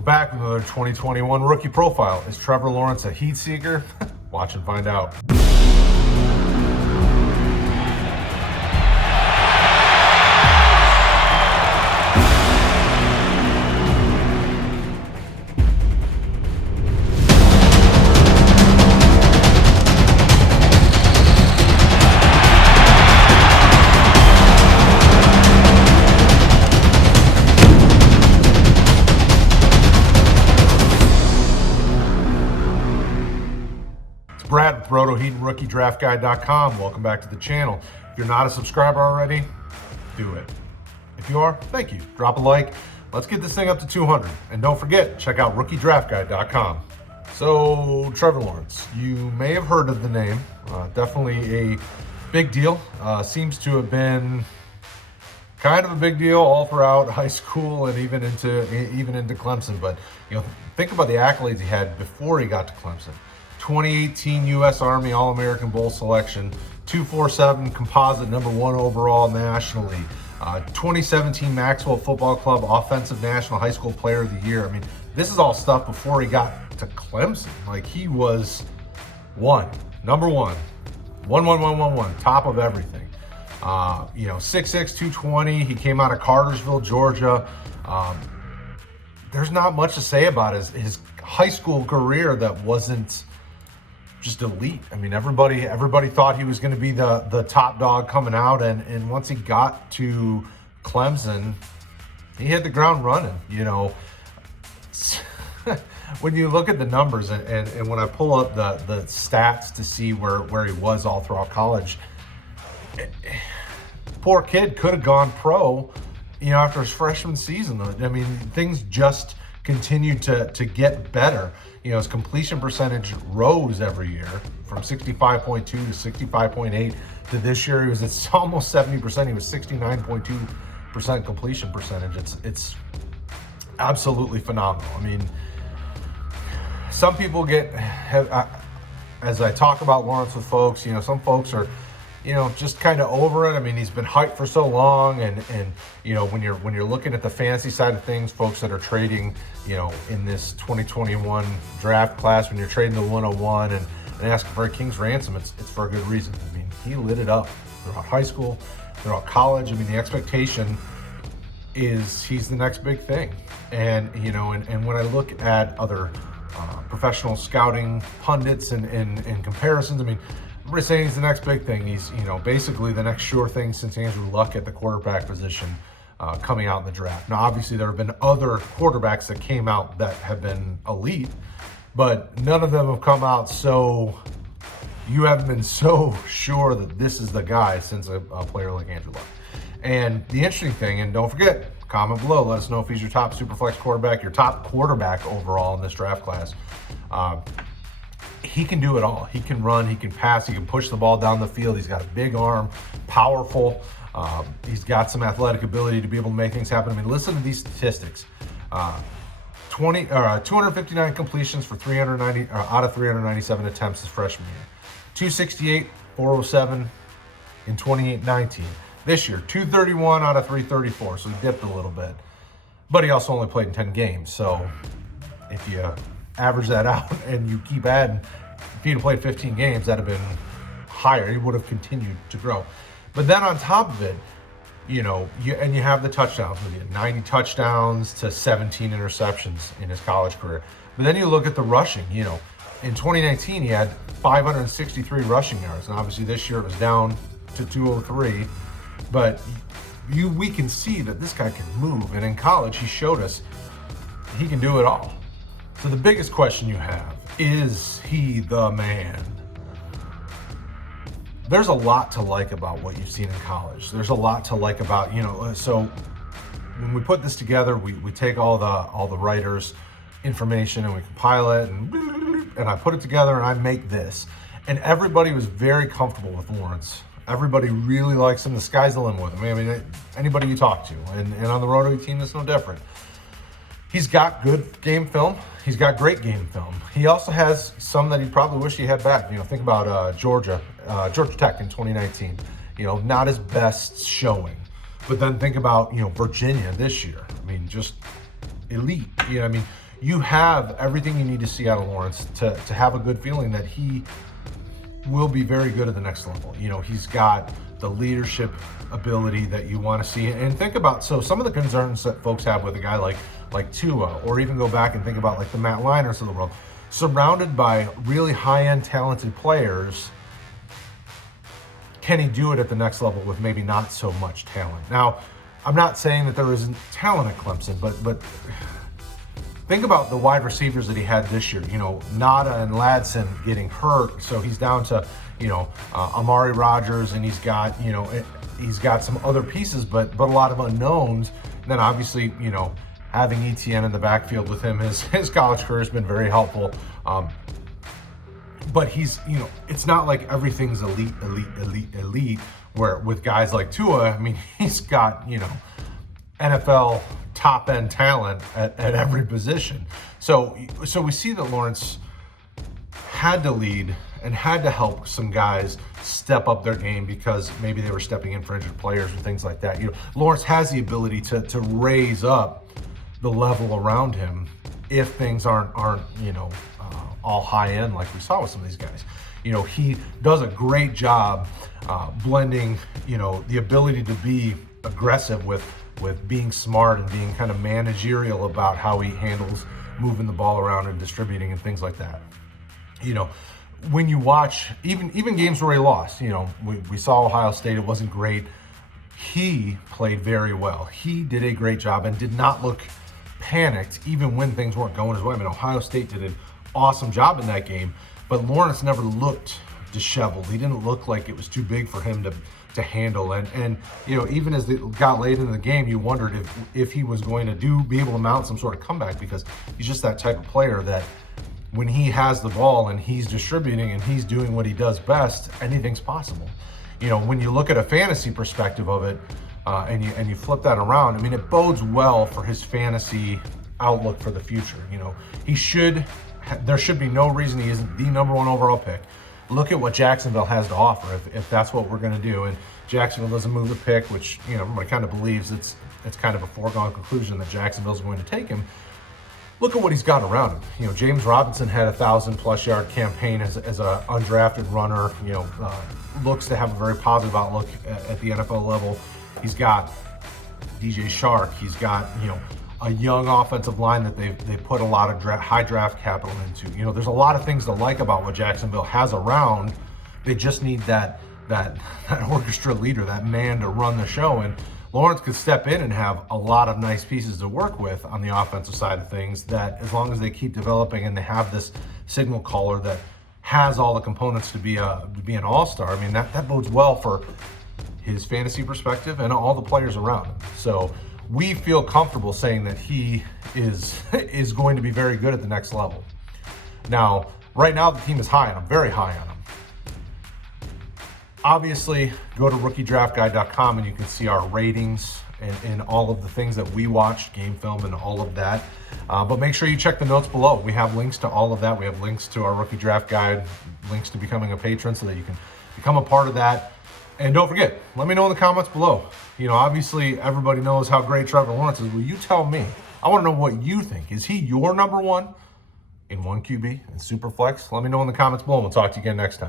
We're back with another 2021 rookie profile. Is Trevor Lawrence a heat seeker? Watch and find out. Brad with RotoHeatandRookieDraftGuide.com. Welcome back to the channel. If you're not a subscriber already, do it. If you are, thank you. Drop a like. Let's get this thing up to 200. And don't forget, check out RookieDraftGuide.com. So, Trevor Lawrence, you may have heard of the name. Definitely a big deal. Seems to have been kind of a big deal all throughout high school and even into Clemson. But think about the accolades he had before he got to Clemson. 2018 U.S. Army All-American Bowl selection, 247 composite #1 overall nationally, 2017 Maxwell Football Club Offensive National High School Player of the Year. I mean, this is all stuff before he got to Clemson. Like, he was number one, top of everything. 6'6", 220. He came out of Cartersville, Georgia. There's not much to say about his high school career that wasn't just elite. I mean, everybody thought he was going to be the top dog coming out, and once he got to Clemson, he hit the ground running. When you look at the numbers and when I pull up the stats to see where he was all throughout college, poor kid could have gone pro, after his freshman season. I mean, things just continued to get better. His completion percentage rose every year from 65.2 to 65.8 to this year. He was at almost 70%. He was 69.2% completion percentage. It's absolutely phenomenal. I mean, some people as I talk about Lawrence with folks, some folks are just kind of over it. I mean, he's been hyped for so long, and when you're looking at the fantasy side of things, folks that are trading, in this 2021 draft class, when you're trading the 101 and asking for a king's ransom, it's for a good reason. I mean, he lit it up throughout high school, throughout college. I mean, the expectation is he's the next big thing, and when I look at other professional scouting pundits and comparisons, I mean, everybody's saying he's the next big thing. He's, basically the next sure thing since Andrew Luck at the quarterback position coming out in the draft. Now, obviously, there have been other quarterbacks that came out that have been elite, but none of them have come out you haven't been so sure that this is the guy since a player like Andrew Luck. And the interesting thing, and don't forget, comment below, let us know if he's your top Superflex quarterback, your top quarterback overall in this draft class. He can do it all. He can run, he can pass, he can push the ball down the field. He's got a big arm, powerful. He's got some athletic ability to be able to make things happen. I mean, listen to these statistics. 259 completions for 390 out of 397 attempts his freshman year. 268, 407 in 2019. This year, 231 out of 334, so he dipped a little bit. But he also only played in 10 games, so if you average that out and you keep adding, if he'd have played 15 games, that'd have been higher. He would have continued to grow. But then on top of it, you have the touchdowns with you, 90 touchdowns to 17 interceptions in his college career. But then you look at the rushing, in 2019, he had 563 rushing yards. And obviously this year it was down to 203. But we can see that this guy can move. And in college, he showed us he can do it all. So the biggest question you have, is he the man? There's a lot to like about what you've seen in college. There's a lot to like about, so when we put this together, we take all the writers' information and we compile it and I put it together and I make this. And everybody was very comfortable with Lawrence. Everybody really likes him. The sky's the limit with him. I mean, anybody you talk to, and on the Roto team, it's no different. He's got good game film. He's got great game film. He also has some that he probably wish he had back. Think about Georgia Tech in 2019. Not his best showing. But then think about, Virginia this year. I mean, just elite. you have everything you need to see out of Lawrence to have a good feeling that he will be very good at the next level. He's got the leadership ability that you want to see. And think about, so some of the concerns that folks have with a guy like Tua, or even go back and think about like the Matt Leiners of the world, surrounded by really high-end talented players, can he do it at the next level with maybe not so much talent? Now, I'm not saying that there isn't talent at Clemson, but think about the wide receivers that he had this year. Nada and Ladson getting hurt, so he's down to Amari Rodgers, and he's got some other pieces, but a lot of unknowns. And then obviously, having ETN in the backfield with him, his college career has been very helpful. But he's, it's not like everything's elite, where with guys like Tua, I mean, he's got, NFL top end talent at every position. So we see that Lawrence had to lead and had to help some guys step up their game because maybe they were stepping in for injured players and things like that. Lawrence has the ability to raise up the level around him if things aren't all high end like we saw with some of these guys. He does a great job blending, the ability to be aggressive with being smart and being kind of managerial about how he handles moving the ball around and distributing and things like that. When you watch even games where he lost, we saw Ohio State, it wasn't great. He played very well. He did a great job and did not look panicked even when things weren't going his way. I mean, Ohio State did an awesome job in that game, but Lawrence never looked disheveled. He didn't look like it was too big for him to handle. And even as it got late in the game, you wondered if he was going to be able to mount some sort of comeback, because he's just that type of player that when he has the ball and he's distributing and he's doing what he does best, anything's possible. When you look at a fantasy perspective of it, and you flip that around, I mean, it bodes well for his fantasy outlook for the future. There should be no reason he isn't the number one overall pick. Look at what Jacksonville has to offer if that's what we're going to do. And Jacksonville doesn't move the pick, which everybody kind of believes it's kind of a foregone conclusion that Jacksonville's going to take him. Look at what he's got around him. James Robinson had a 1,000+ yard campaign as a undrafted runner. Looks to have a very positive outlook at the NFL level. He's got DJ Shark. He's got a young offensive line that they put a lot of high draft capital into. There's a lot of things to like about what Jacksonville has around. They just need that orchestra leader, that man to run the show. And Lawrence could step in and have a lot of nice pieces to work with on the offensive side of things, that as long as they keep developing and they have this signal caller that has all the components to be an all-star, I mean, that bodes well for his fantasy perspective and all the players around him. So we feel comfortable saying that he is going to be very good at the next level. Now, right now the team is high on him, very high on him. Obviously, go to rookiedraftguide.com and you can see our ratings and all of the things that we watched, game film and all of that. But make sure you check the notes below. We have links to all of that. We have links to our Rookie Draft Guide, links to becoming a patron so that you can become a part of that. And don't forget, let me know in the comments below. Obviously, everybody knows how great Trevor Lawrence is. Will you tell me? I want to know what you think. Is he your number one in 1QB and Superflex? Let me know in the comments below, and we'll talk to you again next time.